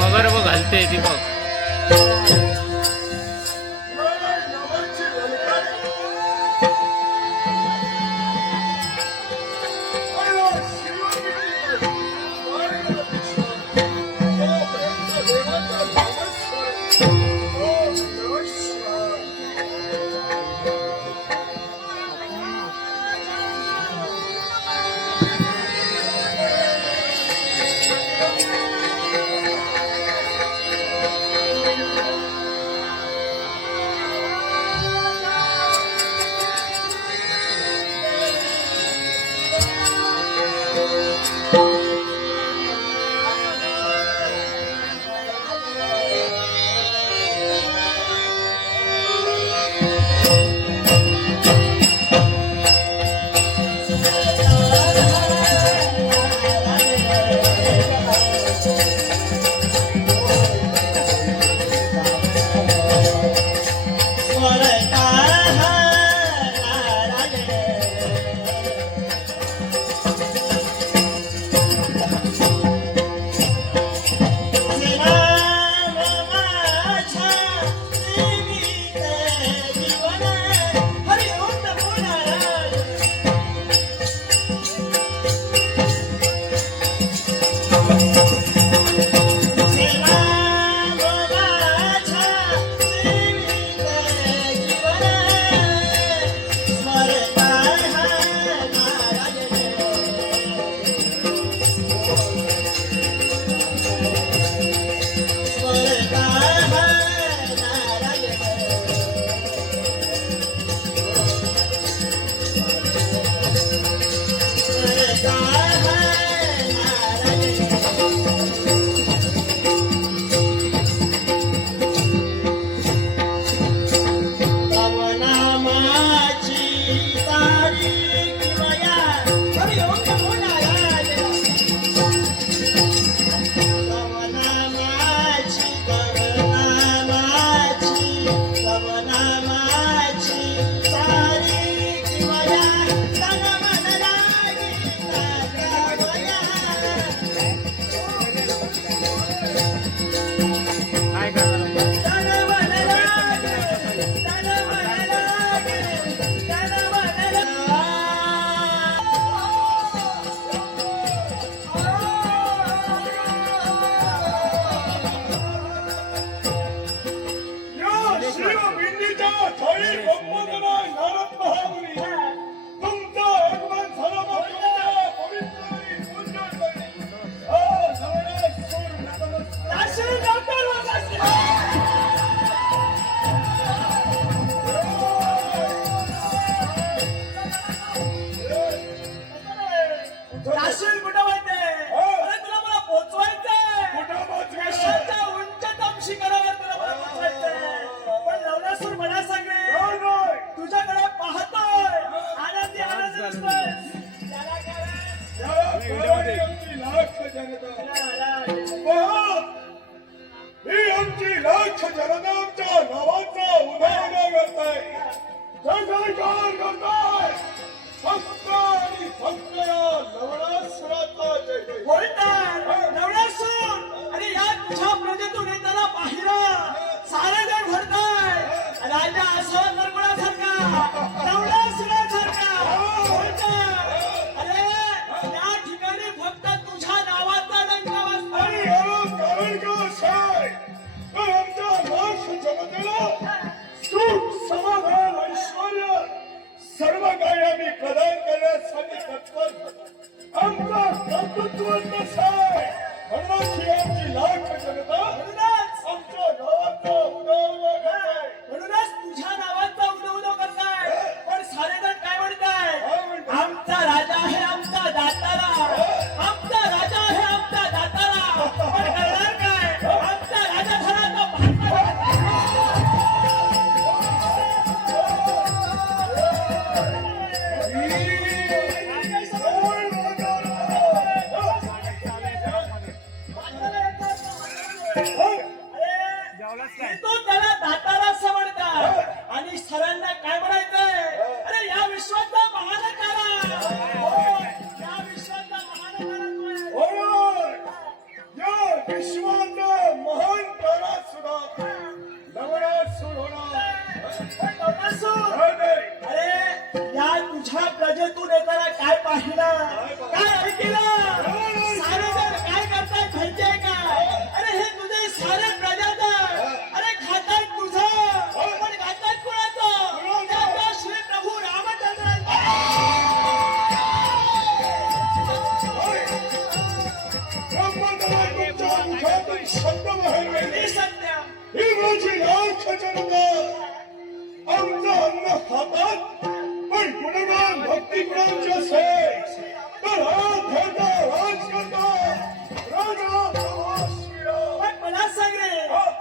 मगर वो घालते दीपक आमची लाख जनता आमच्या नावाचा उदाहरण करताय, जयकार करताय. फक्त आणि फक्त या लवणासुराचा जय जय बोलतात नवनासूर आणि या तुझ्या प्रजेतून येताना पाहिलं सारे जण भरताय. राजा असावा नरगुणासारखा नवनासुरासारखा बोलतात. अरे या ठिकाणी फक्त तुझ्या नावाचा डंका वाजतो. आणि याला कारण का असं आहे तर आमच्या लाख जनतेला सुख समाधान ऐश्वर्य सर्व काही आम्ही प्रदान करण्यासाठी तत्पर आमचा कर्तृत्व कसं आहे म्हणूनच ही आमची लाख जनता म्हणूनच आमच्या गावाचा उदय करताय. म्हणूनच तुझ्या नावाचा उदो करताय. पण सारे जण काय म्हणताय? काय म्हणताय? आमचा राजा आहे आमचा दातारा, आमचा राजा आहे आमचा दातारा. पण करणार काय? आमचा राजा झाला तो तो त्याला दातारा असं म्हणतात. आणि सरांना काय म्हणायचंय? अरे या विश्वाचा महान तारा, हो, या विश्वाचा महान तारा तू आहे. होय, या विश्वाचा महान तारा सुद्धा लवणासूर होणार. नवनासूर, काय नाही? अरे या तुझ्या प्रजेतून येताना काय पाहिलं, काय ऐकलं? सारे जण काय करतात माहितीये का? अरे हे तुझे सारे प्रजाजन अरे खातात तुझं, पण खातात कोणाचं? त्याचा श्री प्रभू रामचंद्रांचा. होय. ब्रह्मदेवा तुमच्या मुखातून शब्द बाहेर गेले. हे सत्य. ही माझी लाख जनता आमचं अन्न खातात पण गुणगान भक्ती गुणांचे असेल तर हा धर्म राज करता राजा प्रभू श्रीराम. पण मला सांग रे,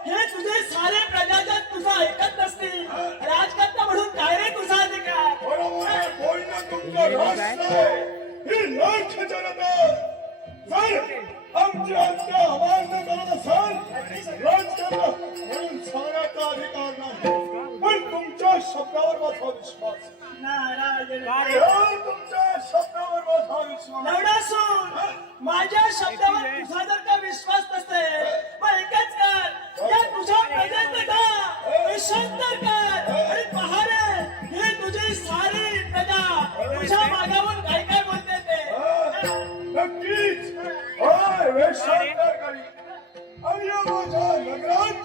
हे तुझे सारे प्रजाजन तुझं ऐकत नसतील, राजकर्ता म्हणून काय रे तुझा अधिकार? बरोबर आहे, बोलणं तुमचं राष्ट्र आहे. ही लाख जनता जर आमची आज्ञा अमान्य करत असाल राजकारण म्हणून सांगण्याचा अधिकार नाही. पण तुमच्या शब्दावर माझा विश्वास आहे. नारायण. तुमच्या शब्दावर माझा विश्वास आहे. नवनासूर, माझ्या शब्दावर तुझा जर का विश्वास नसेल मग एकच कर, या तुझ्या प्रजेचं विषांतर कर. आणि पहा रे, ही तुझी सारी प्रजा तुझ्या मागावून काय काय बोलते ते. नक्कीच होय, वेषांतर करी आणि या माझ्या नगरात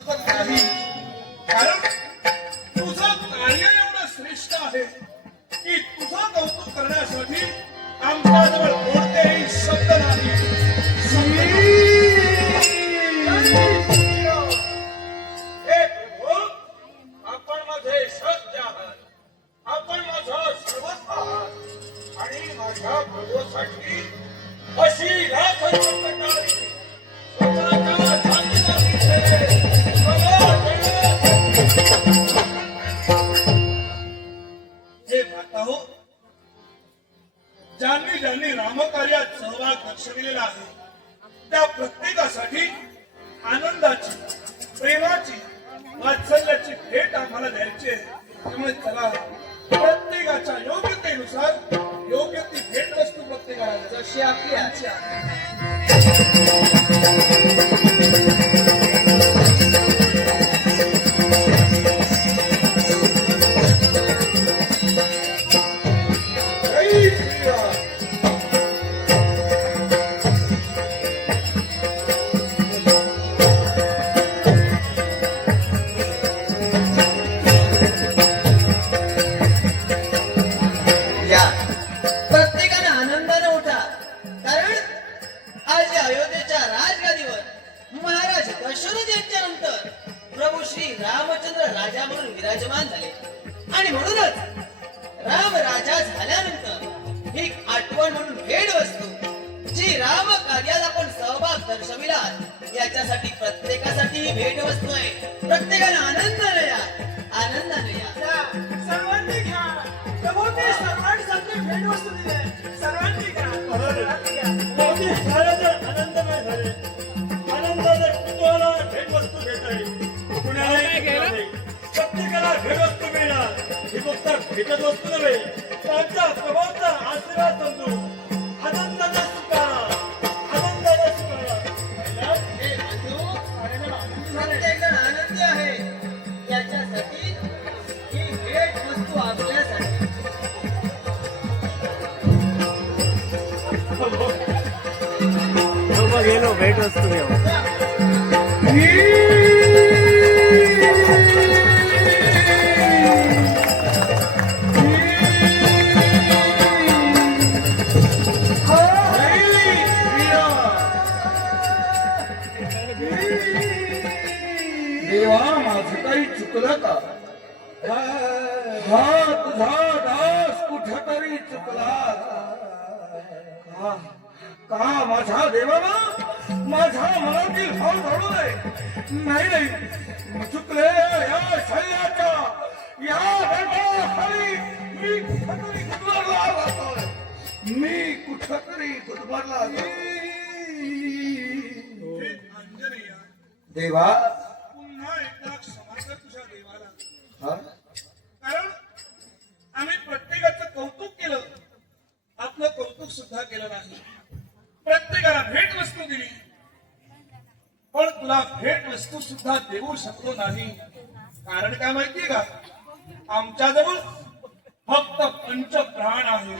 नाही. कारण तुझं कार्य एवढं श्रेष्ठ आहे की तुझं कौतुक करण्यासाठी आमच्याजवळ कोणतेही शब्द नाही. हे प्रभू, आपण माझे सत्य आहात, आपण माझं सर्वस्व आहात आणि माझ्या प्रभूसाठी अशी लाख प्रकारे स्वतःच्या जातीला हे माता हो, ज्यांनी ज्यांनी रामकार्यात सहभाग दर्शविलेला आहे त्या प्रत्येकासाठी आनंदाची, प्रेमाची, वात्सल्याची भेट आम्हाला द्यायची आहे. त्यामुळे चला प्रत्येकाच्या योग्यतेनुसार योग्य ती भेट वस्तू प्रत्येकाला जशी आपली आज्ञा. विराजमान झाले आणि म्हणूनच राम राजा झाल्यानंतर ही आठवण म्हणून भेट वस्तू जी राम कार्याला आपण सहभाग दर्शविला याच्यासाठी प्रत्येकासाठी ही भेट वस्तू आहे. प्रत्येकाने आनंदाने या, आनंदाने या. सर्वांनी घ्या, प्रभू ते सर्व विकत वस्तू नव्हे, त्यांच्या प्रभावचा आशीर्वाद समजू. आनंदाचा स्वीकारा, आनंदाचा स्वीकारा. हे बंधू, सारेजण आनंदी झाले. प्रत्येकजण आनंदी आहे. त्याच्यासाठी ही भेट वस्तू आपल्यासाठी. गेलो भेट वस्तू घेऊ. देवा माझं काही चुकलं का? हा तुझा दास कुठेतरी चुकला का? का माझ्या देवाला माझ्या मनातील भाव घडू नये? नाही नाही, चुकले या शरीराच्या या भेटाखाली मी कुठेतरी गुदमरला जातोय. मी कुठेतरी गुदमरला जातोय. देवा पुन्हा एकदा क्षमा कर तुझ्या देवाला. हा? कारण आम्ही प्रत्येकाचं कौतुक केलं, आपलं कौतुक सुद्धा केलं नाही. प्रत्येकाला भेट वस्तू दिली, पण तुला भेट वस्तू सुद्धा देऊ शकलो नाही. कारण काय माहितीये का? आमच्याजवळ फक्त पंच प्राण आहे.